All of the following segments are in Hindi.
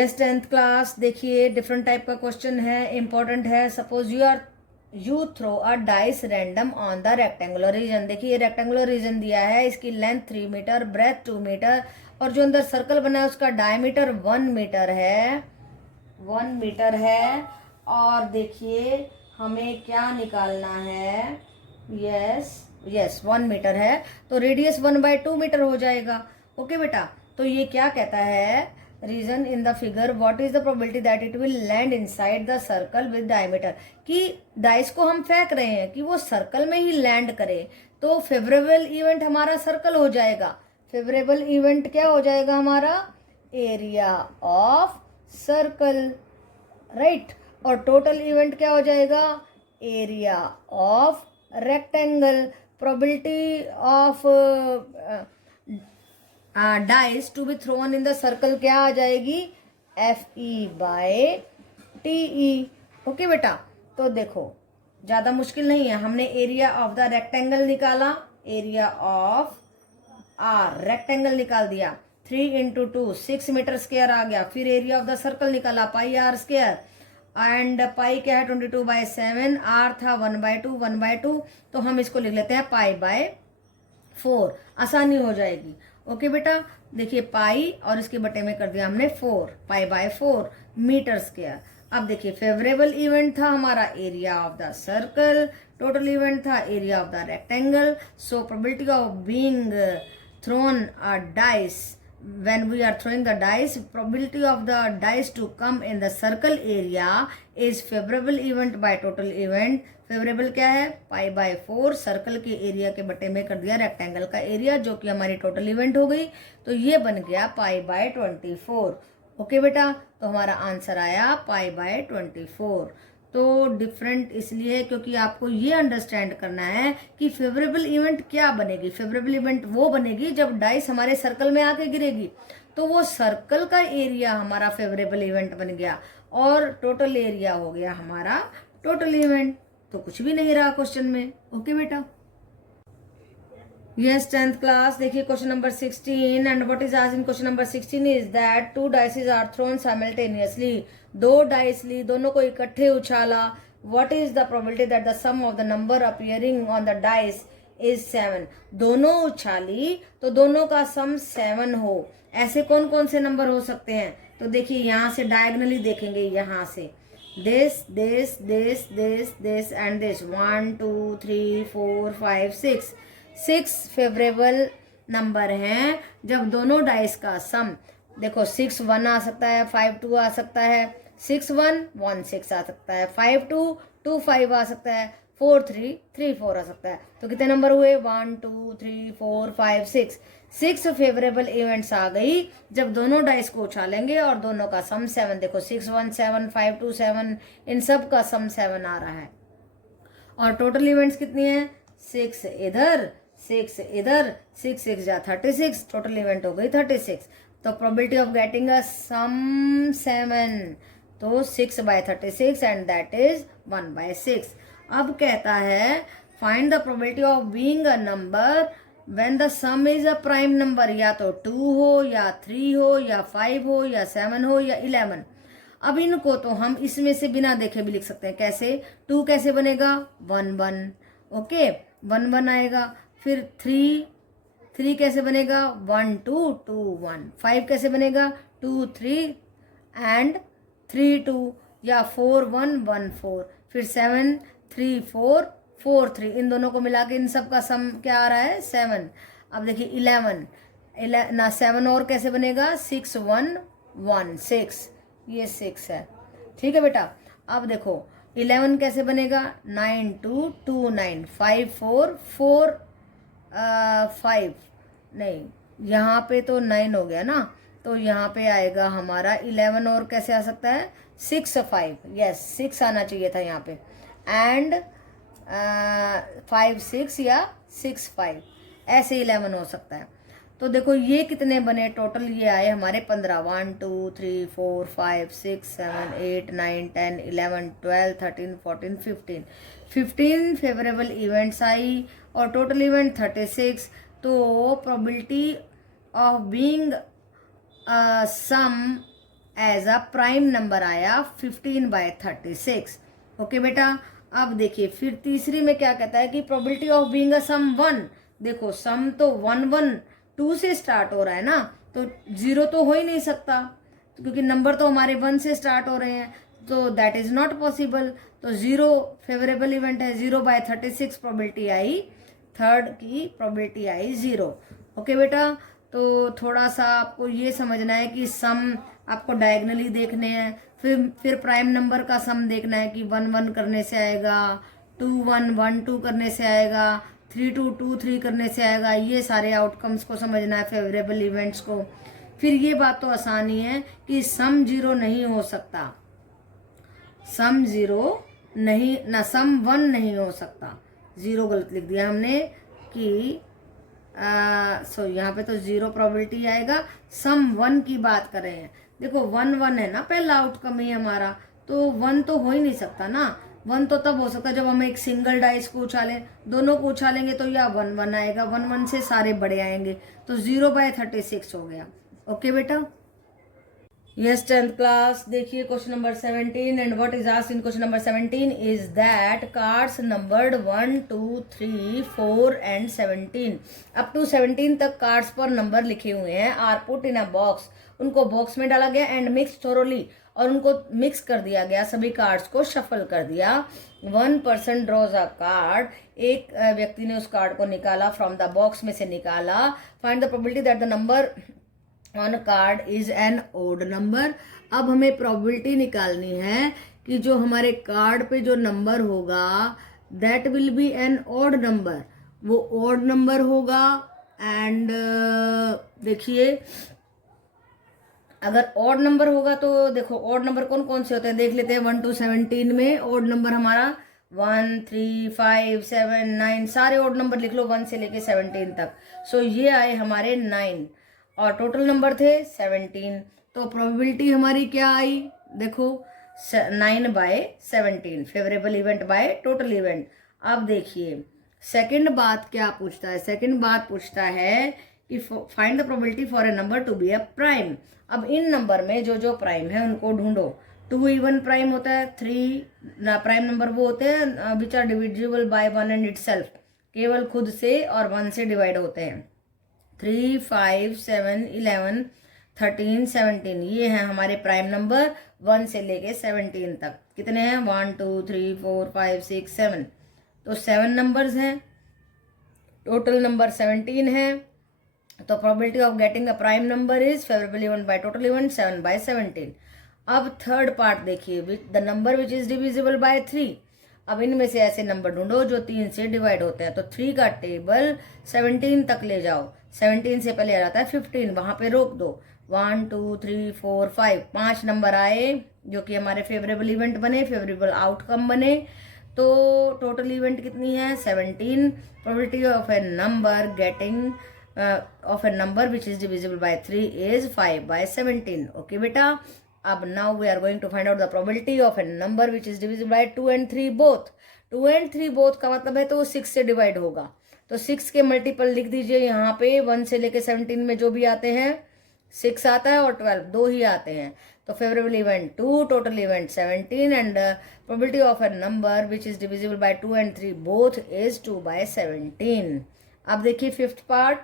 यस 10th क्लास, देखिए डिफरेंट टाइप का क्वेश्चन है, इंपॉर्टेंट है। Suppose you throw a dice random on the rectangular region. देखिए रेक्टेंगुलर रीजन दिया है, इसकी लेंथ 3 मीटर, ब्रेथ 2 मीटर और जो अंदर सर्कल बना है उसका डायमीटर 1 मीटर है, 1 मीटर है। और देखिए हमें क्या निकालना है, यस 1 मीटर है तो रेडियस 1/2 मीटर हो जाएगा। ओके बेटा, तो ये क्या कहता है, region in the figure, what is the probability that it will land inside the circle with diameter. कि डाइस को हम फेंक रहे हैं कि वो सर्कल में ही लैंड करे, तो फेवरेबल इवेंट हमारा सर्कल हो जाएगा। फेवरेबल इवेंट क्या हो जाएगा हमारा, एरिया ऑफ सर्कल, राइट। और टोटल इवेंट क्या हो जाएगा, area of rectangle. Probability of dice to be thrown in the circle क्या आ जाएगी, FE/TE। ओके बेटा, तो देखो ज्यादा मुश्किल नहीं है, हमने एरिया ऑफ द रेक्टेंगल निकाला, एरिया ऑफ रेक्टेंगल निकाल दिया, 3 × 2 6 मीटर स्क्वायर आ गया। फिर एरिया ऑफ द सर्कल निकाला, πr² एंड पाई क्या है 22/7, r था 1/2, तो हम इसको लिख लेते हैं π/4, आसानी हो जाएगी। ओके बेटा, देखिए पाई और इसके बटे में कर दिया हमने 4, π/4 मीटर स्क्वायर। अब देखिए फेवरेबल इवेंट था हमारा area of the circle, total event था area of the rectangle. So probability of being thrown a dice, when we are throwing the dice, probability of the dice to come in the circle area is favorable event by total event। Favourable क्या है, π/4, सर्कल के एरिया के बटे में कर दिया रेक्टेंगल का एरिया, जो कि हमारी टोटल इवेंट हो गई, तो ये बन गया π/24। ओके बेटा, तो हमारा आंसर आया π/24। तो डिफरेंट इसलिए क्योंकि आपको ये अंडरस्टैंड करना है कि फेवरेबल इवेंट क्या बनेगी। फेवरेबल इवेंट वो बनेगी जब डाइस हमारे सर्कल में आके गिरेगी, तो वो सर्कल का एरिया हमारा फेवरेबल इवेंट बन गया और टोटल एरिया हो गया हमारा टोटल इवेंट। तो कुछ भी नहीं रहा क्वेश्चन में। ओके बेटा, यस 10th क्लास, देखिए question number 16 and what is asked in question number 16 is that 2 dices are thrown simultaneously. 2 dice ली, दोनों को इकट्ठे उछाला। What is the probability that the sum of the number appearing on the dice is 7। दोनों उछाली तो दोनों का सम 7 हो। ऐसे कौन कौन से नंबर हो सकते हैं, तो देखिए यहाँ से डायगनली देखेंगे, यहाँ से this and this 1 2 3 4 5 6 favourable number हैं जब दोनों डाइस का सम, देखो 6 1 आ सकता है, 5 2 आ सकता है, 6 1 1 6 आ सकता है, 5 2 2 5 आ सकता है, 4 3 3 4 आ सकता है। तो कितने नंबर हुए, 1 2 3 4 5 6 फेवरेबल इवेंट्स आ गई जब दोनों डाइस को उछालेंगे और दोनों का सम 7। देखो 6 1 7, 5 2 7, इन सब का सम 7 आ रहा है। और टोटल इवेंट्स कितनी है, 6 इधर 6 इधर, 6 6 जा 36, टोटल इवेंट हो गई 36। तो प्रोबेबिलिटी ऑफ गेटिंग अ सम 7, तो 6/36 एंड दैट इज 1/6। अब कहता है find the probability of being a number when the some is a prime number, या तो 2 हो या 3 हो या 5 हो या 7 हो या 11। अब इनको तो हम इसमें से बिना देखे भी लिख सकते हैं। कैसे, 2 कैसे बनेगा, 1 1, ओके 1 1 आएगा। फिर 3 कैसे बनेगा, 1 2 2 1। 5 कैसे बनेगा, 2 3 एंड 3 2, या 4 1 1 4। फिर 7 3 4 4 3, इन दोनों को मिला के इन सब का सम क्या आ रहा है, 7। अब देखिए 11 ना 7 और कैसे बनेगा, 6 1 1 6, ये 6 है, ठीक है बेटा। अब देखो 11 कैसे बनेगा, 9 2 2 9, 5 4 4 5, नहीं यहाँ पे तो 9 हो गया ना, तो यहाँ पे आएगा हमारा 11 और कैसे आ सकता है, 6 5, यस 6 आना चाहिए था यहाँ पे, एंड 5 6 या 6 5, ऐसे 11 हो सकता है। तो देखो ये कितने बने टोटल, ये आए हमारे 15, 1 2 3 4 5 6 7 8 9 10 11 12 13 14 15 फेवरेबल इवेंट्स आई और टोटल इवेंट 36। तो probability of being sum as a prime number आया 15/36। ओके बेटा, अब देखिए फिर तीसरी में क्या कहता है कि प्रोबेबिलिटी ऑफ बीइंग अ सम 1। देखो सम तो 1 1 2 से स्टार्ट हो रहा है ना, तो 0 तो हो ही नहीं सकता क्योंकि नंबर तो हमारे 1 से स्टार्ट हो रहे हैं, तो दैट इज नॉट पॉसिबल। तो 0 फेवरेबल इवेंट है, 0/36 प्रोबेबिलिटी आई, थर्ड की प्रोबेबिलिटी आई 0। ओके बेटा, तो थोड़ा सा आपको ये समझना है कि सम आपको डायगनली देखने हैं, फिर प्राइम नंबर का सम देखना है कि 1 1 करने से आएगा, 2 1 1 2 करने से आएगा, 3 2 2 3 करने से आएगा। ये सारे आउटकम्स को समझना है, फेवरेबल इवेंट्स को। फिर ये बात तो आसानी है कि सम 0 नहीं हो सकता, सम 0 नहीं ना, सम 1 नहीं हो सकता। 0 गलत लिख दिया हमने कि सो यहाँ पे तो 0 प्रोबेबिलिटी आएगा। सम 1 की बात कर रहे हैं, देखो 1 1 है ना, पहला आउटकम ही हमारा, तो 1 तो हो ही नहीं सकता ना। 1 तो तब हो सकता है जब हम एक सिंगल डाइस को उछालें, दोनों को उछालेंगे तो या 1 1 आएगा, 1 1 से सारे बड़े आएंगे, तो 0/36 हो गया। ओके बेटा, यस 10th क्लास, देखिए question number 17 and what is asked in question number 17 is that cards numbered 1 2 3 4 and 17 up to 17 तक कार्ड्स पर नंबर लिखे हुए हैं, are put in a box, उनको बॉक्स में डाला गया, एंड मिक्स थोरोली, और उनको मिक्स कर दिया गया, सभी कार्ड्स को शफल कर दिया। 1 person ड्रॉज अ कार्ड, एक व्यक्ति ने उस कार्ड को निकाला, फ्रॉम द बॉक्स में से निकाला। Find the probability that the number on card is an odd number. अब हमें प्रोबेबिलिटी निकालनी है कि जो हमारे कार्ड पे जो नंबर होगा that will be an odd number, वो ओड नंबर होगा। एंड देखिए अगर ओड नंबर होगा तो देखो ओड नंबर कौन कौन से होते हैं देख लेते हैं। 1 to 17 में ओड नंबर हमारा 1 3 5 7 9, सारे ओड नंबर लिख लो 1 से लेके 17 तक। सो ये आए हमारे 9 और टोटल नंबर थे 17। तो प्रोबेबिलिटी हमारी क्या आई, देखो 9/17, favourable event by total event. अब देखिए सेकंड बात क्या पूछता है, सेकंड बात पूछता है कि find the probability for a number to be a prime. अब इन नंबर में जो जो प्राइम है उनको ढूंढो। 2 इवन प्राइम होता है, 3 प्राइम नंबर वो होते हैं which are divisible by 1 and itself, केवल खुद से और 1 से डिवाइड होते हैं। 3 5 7 11 13 17 ये हैं हमारे प्राइम नंबर 1 से लेके 17 तक। कितने हैं 1 2 3 4 5 6 7, तो 7 नंबर्स हैं, टोटल नंबर 17 है। तो probability of getting a prime number is favourable event by total event 7/17। अब थर्ड पार्ट देखिए, the number which is divisible by 3। अब इनमें से ऐसे नंबर ढूंढो जो 3 से डिवाइड होते हैं। तो 3 का टेबल 17 तक ले जाओ, 17 से पहले आ जाता है 15, वहां पे रोक दो। 1 2 3 4 5, 5 नंबर आए जो कि हमारे फेवरेबल इवेंट बने, फेवरेबल आउटकम बने। तो टोटल इवेंट कितनी है 17। Probability of A number getting of a number which is divisible by 3 is 5/17. Okay beta, अब now we are going to find out the probability of a number which is divisible by 2 and 3 both। 2 and 3 both का मतलब है तो 6 से डिवाइड होगा, तो 6 के मल्टीपल लिख दीजिए यहाँ पे। 1 से लेके 17 में जो भी आते हैं 6 आता है और 12 दो ही आते हैं। तो favourable event 2, total event 17 and probability of a number which is divisible by 2 and 3 both is 2/17। अब देखिए fifth part,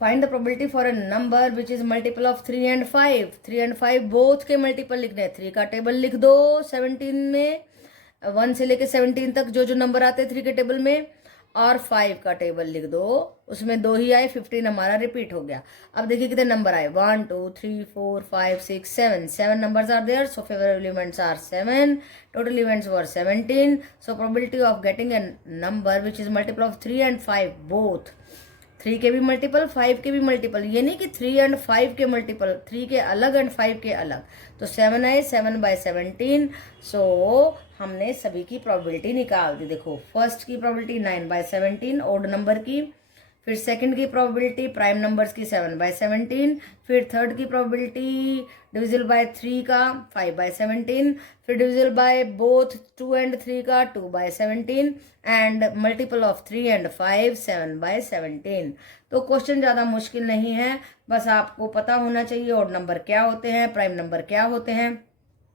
find the probability for a number which is multiple of 3 and 5। 3 and 5 both के मल्टीपल लिखने हैं। 3 का टेबल लिख दो 17 में, 1 से लेके 17 तक जो जो नंबर आते हैं 3 के टेबल में, और 5 का टेबल लिख दो, उसमें 2 ही आए, 15 हमारा रिपीट हो गया। अब देखिए कितने नंबर आए 1 2 3 4 5 6 7, 7 numbers are there, so favorable events are 7, total events were 17। so probability of getting a number which is multiple of 3 and 5 both, 3 के भी मल्टीपल 5 के भी मल्टीपल, ये नहीं कि 3 and 5 के मल्टीपल, 3 के अलग एंड 5 के अलग। तो 7 आए 7/17। सो हमने सभी की प्रोबेबिलिटी निकाल दी। देखो फर्स्ट की प्रोबेबिलिटी 9/17 ओड नंबर की, फिर सेकंड की प्रोबेबिलिटी प्राइम नंबर्स की 7/17, फिर थर्ड की प्रोबेबिलिटी डिविजिबल बाय 3 का 5/17, फिर डिविजिबल बाय बोथ 2 एंड 3 का 2/17 एंड मल्टीपल ऑफ 3 एंड 5 7/17। तो क्वेश्चन ज़्यादा मुश्किल नहीं है, बस आपको पता होना चाहिए ऑड नंबर क्या होते हैं, प्राइम नंबर क्या होते हैं।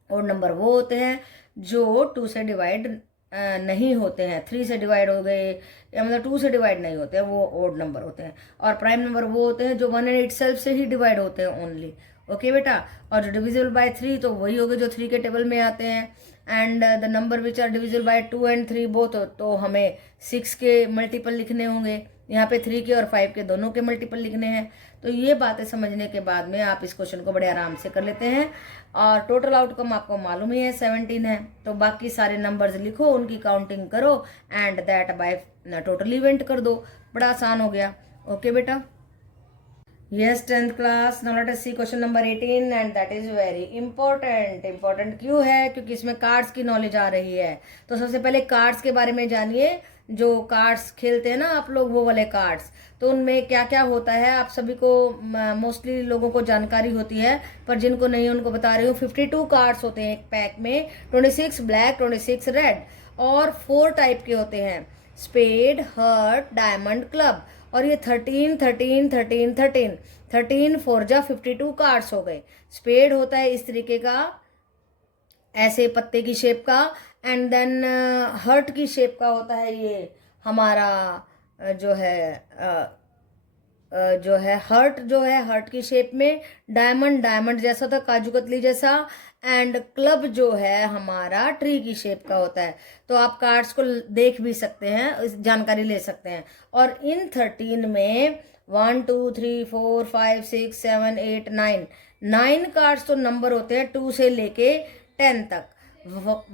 ऑड नंबर वो होते हैं जो 2 से डिवाइड नहीं होते हैं, 3 से डिवाइड हो गए या मतलब 2 से डिवाइड नहीं होते हैं, वो ऑड नंबर होते हैं। और प्राइम नंबर वो होते हैं जो 1 एंड इटसेल्फ से ही डिवाइड होते हैं ओनली। ओके बेटा, और जो डिविजिबल बाय 3 तो वही हो गए जो 3 के टेबल में आते हैं। And the number which are divisible by 2 and 3 both, तो हमें 6 के मल्टीपल लिखने होंगे, यहाँ पे 3 के और 5 के दोनों के मल्टीपल लिखने हैं। तो ये बातें समझने के बाद में आप इस क्वेश्चन को बड़े आराम से कर लेते हैं। और टोटल आउटकम आपको मालूम ही है 17 है, तो बाकी सारे नंबर्स लिखो, उनकी काउंटिंग करो and that by total event कर दो, बड़ा आसान हो गया। ओके बेटा, yes 10th class, now let us see question number 18 and that is very important। important क्यों है? क्योंकि इसमें कार्ड्स की नॉलेज आ रही है। तो सबसे पहले कार्ड्स के बारे में जानिए। जो कार्ड्स खेलते हैं ना आप लोग, वो वाले कार्ड्स, तो उनमें क्या क्या होता है आप सभी को मोस्टली लोगों को जानकारी होती है, पर जिनको नहीं उनको बता रही हूँ। 52 कार्ड्स होते हैं एक पैक में, 26 ब्लैक 26 रेड, और 4 टाइप के होते हैं, स्पेड, हर्ट, डायमंड, क्लब। और ये 13 13 13 13 13 4 जा 52 कार्ड्स हो गए। स्पेड होता है इस तरीके का, ऐसे पत्ते की शेप का, एंड देन हर्ट की शेप का होता है ये हमारा जो है हर्ट, जो है हर्ट की शेप में। डायमंड डायमंड जैसा था, काजू कतली जैसा। एंड क्लब जो है हमारा ट्री की शेप का होता है। तो आप कार्ड्स को देख भी सकते हैं, जानकारी ले सकते हैं। और इन 13 में 1 2 3 4 5 6 7 8 9 कार्ड्स तो नंबर होते हैं 2 से लेके 10 तक।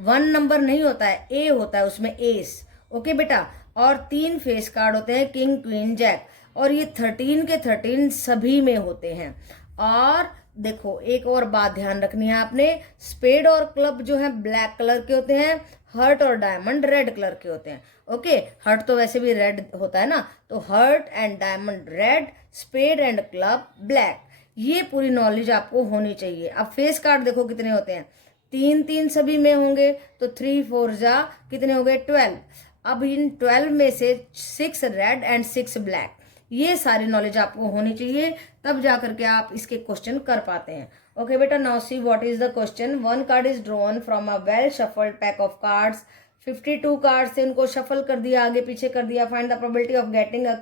1 नंबर नहीं होता है, ए होता है उसमें, एस। ओके बेटा, और 3 फेस कार्ड होते हैं, किंग क्वीन जैक। और ये 13 के 13 सभी में होते हैं। और देखो एक और बात ध्यान रखनी है आपने, स्पेड और क्लब जो है ब्लैक कलर के होते हैं, हर्ट और डायमंड रेड कलर के होते हैं। ओके, हर्ट तो वैसे भी रेड होता है ना, तो heart and diamond red, spade and club black. ये पूरी नॉलेज आपको होनी चाहिए। अब फेस कार्ड देखो कितने होते हैं, 3 3 सभी में होंगे, तो 3 4 जा कितने हो गए 12। अब इन 12 में से 6 रेड एंड 6 ब्लैक। ये सारी नॉलेज आपको होनी चाहिए, तब जा करके आप इसके क्वेश्चन कर पाते हैं। ओके बेटा, now see what is the question. 1 card is drawn from a well shuffled pack of cards. 52 card से उनको शफल कर दिया, आगे पीछे कर दिया। Find the probability of getting a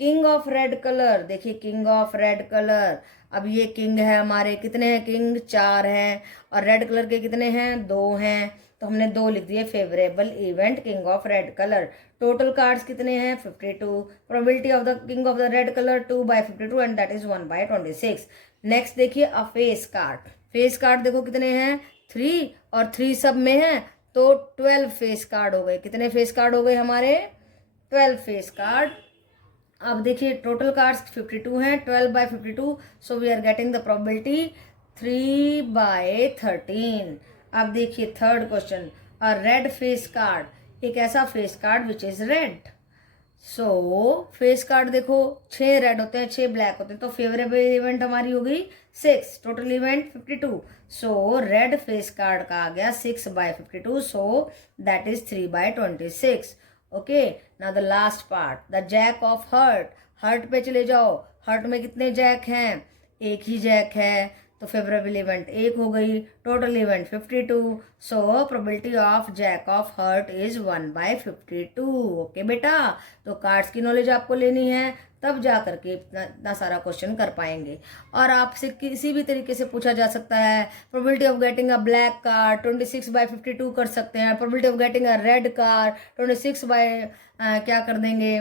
king of red colour. देखिए किंग ऑफ रेड कलर, अब ये किंग है हमारे, कितने हैं किंग, 4 हैं, और रेड कलर के कितने हैं, 2 हैं, तो हमने 2 लिख दिए। Favourable event king of red colour. Total cards कितने हैं 52। Probability of the king of the red colour 2/52 and that is 1/26। Next देखिए a face card. Face card देखो कितने हैं 3, और 3 सब में है, तो 12 फेस कार्ड हो गए। कितने फेस कार्ड हो गए हमारे, 12 फेस कार्ड। अब देखिए टोटल कार्ड्स 52 हैं, 12/52, so we are getting the probability 3/13। अब देखिए third question, a red face card, एक ऐसा face card which is red. So face card देखो 6 रेड होते हैं, 6 ब्लैक होते हैं, तो फेवरेबल इवेंट हमारी हो गई 6, total event 52। So red face card का आ गया 6/52, so that is 3/26। Okay, now the last part, the jack of heart. Heart पे चले जाओ, हर्ट में कितने जैक हैं, एक ही जैक है, तो फेवरेबल इवेंट 1 हो गई, total event 52। So probability of jack of heart is 1/52। Okay बेटा, तो कार्ड्स की नॉलेज आपको लेनी है, तब जा करके इतना सारा क्वेश्चन कर पाएंगे। और आपसे किसी भी तरीके से पूछा जा सकता है, probability of getting a black card 26/52 कर सकते हैं। Probability of getting a red card 26 by क्या कर देंगे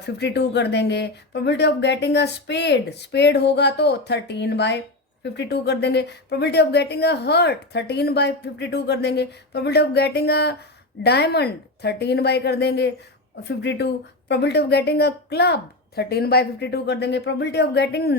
52 कर देंगे। Probability of getting a spade होगा तो 13/52 कर देंगे। Probability of getting a heart 13/52 कर देंगे। Probability of getting a diamond 13 कर देंगे 52। Probability of getting a club 13/52 कर देंगे। प्रोबेबिलिटी ऑफ गेटिंग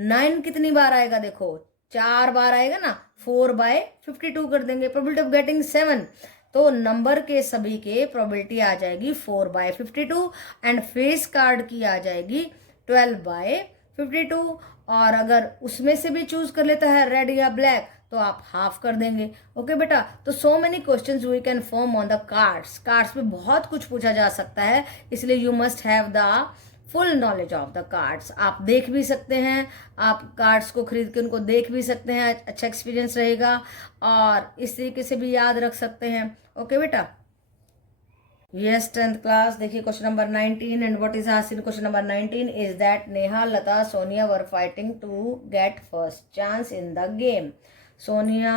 9 कितनी बार आएगा देखो, 4 बार आएगा ना, 4/52 कर देंगे। प्रोबेबिलिटी ऑफ गेटिंग 7 तो नंबर के सभी के प्रोबेबिलिटी आ जाएगी 4/52 एंड फेस कार्ड की आ जाएगी 12/52। और अगर उसमें से भी चूज कर लेता है रेड या ब्लैक तो आप हाफ कर देंगे। ओके बेटा, तो so many questions we can form on the cards. Cards में बहुत कुछ पूछा जा सकता है, इसलिए you must have the full knowledge of the cards. आप देख भी सकते हैं, आप कार्ड्स को खरीद के उनको देख भी सकते हैं, अच्छा एक्सपीरियंस रहेगा, और इस तरीके से भी याद रख सकते हैं। ओके बेटा, Yes, 10th class. देखिए question number 19 and what is asked in question number 19 is that Neha, Lata, Sonia were fighting to get first chance in the game. Sonia,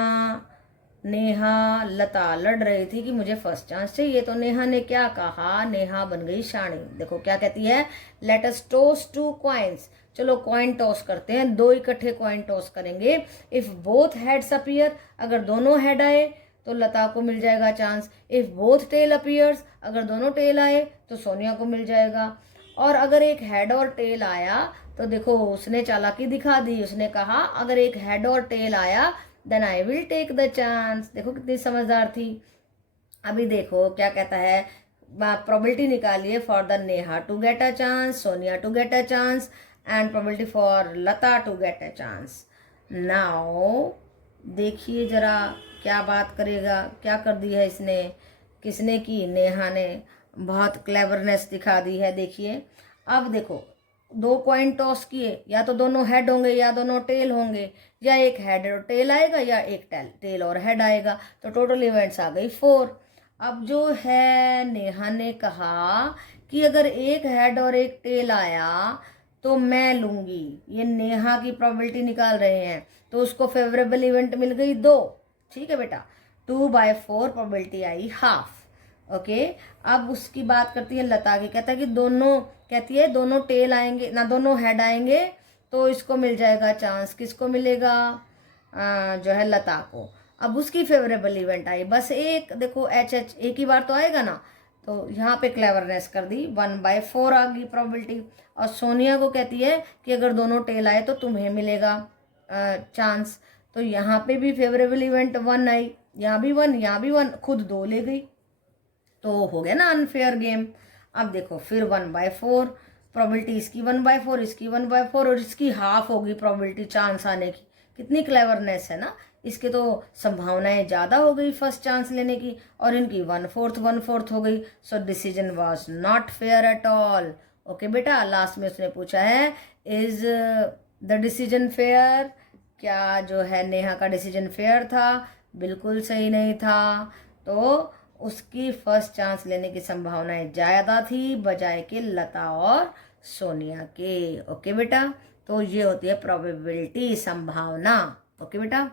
Neha, Lata लड़ रही थी कि मुझे फर्स्ट चांस चाहिए। तो नेहा ने क्या कहा, नेहा बन गई शाणी। देखो क्या कहती है, लेट अस टॉस 2 कॉइन्स। चलो कॉइन टॉस करते हैं, 2 इकट्ठे कॉइन टॉस करेंगे। इफ बोथ हेड्स अपीयर, अगर दोनों हेड आए तो लता को मिल जाएगा chance. If both tail appears, अगर दोनों टेल आए तो सोनिया को मिल जाएगा। और अगर एक हेड और टेल आया तो देखो उसने चालाकी दिखा दी, उसने कहा अगर एक हेड और टेल आया then I will take the chance. देखो कितनी समझदार थी। अभी देखो क्या कहता है, प्रोबेबिलिटी निकालिए for the Neha to get a chance, Sonia to get a chance and probability for Lata to get a chance. Now देखिए जरा क्या बात करेगा, क्या कर दी है इसने, किसने की, नेहा ने। बहुत क्लेवरनेस दिखा दी है। देखिए अब देखो 2 कॉइन टॉस किए, या तो दोनों हेड होंगे या दोनों टेल होंगे, या एक हेड और टेल आएगा या एक टेल और हेड आएगा। तो टोटल इवेंट्स आ गई 4। अब जो है नेहा ने कहा कि अगर एक हेड और एक टेल आया तो मैं लूंगी। ये नेहा की प्रोबेबिलिटी निकाल रहे हैं, तो उसको फेवरेबल इवेंट मिल गई 2। ठीक है बेटा, 2/4 प्रोबेबिलिटी आई हाफ। ओके, अब उसकी बात करती है लता की। कहता है कि कहती है दोनों टेल आएंगे ना, दोनों हेड आएंगे तो इसको मिल जाएगा चांस। किसको मिलेगा, जो है लता को। अब उसकी फेवरेबल इवेंट आई बस एक। देखो एच एक ही बार तो आएगा ना, तो यहाँ पे क्लेवरनेस कर दी, 1/4 आ गई प्रोबेबिलिटी। और सोनिया को कहती है कि अगर दोनों टेल आए तो तुम्हें मिलेगा चांस। तो यहाँ पे भी फेवरेबल इवेंट 1 आई, यहाँ भी 1, यहाँ भी 1, खुद 2 ले गई। तो हो गया ना अनफेयर गेम। अब देखो फिर 1/4 प्रोबेबिलिटी, इसकी 1/4, इसकी 1/4 और इसकी हाफ होगी प्रोबेबिलिटी चांस आने की। कितनी क्लेवरनेस है ना। इसके तो संभावनाएं ज़्यादा हो गई फर्स्ट चांस लेने की, और इनकी 1/4 हो गई। So decision was not fair at all. Okay बेटा, लास्ट में उसने पूछा है इज द डिसीजन फेयर। क्या जो है नेहा का डिसीजन फेयर था? बिल्कुल सही नहीं था। तो उसकी फर्स्ट चांस लेने की संभावनाएं ज़्यादा थी बजाय के लता और सोनिया के। ओके बेटा, तो ये होती है प्रोबेबिलिटी, संभावना। ओके बेटा।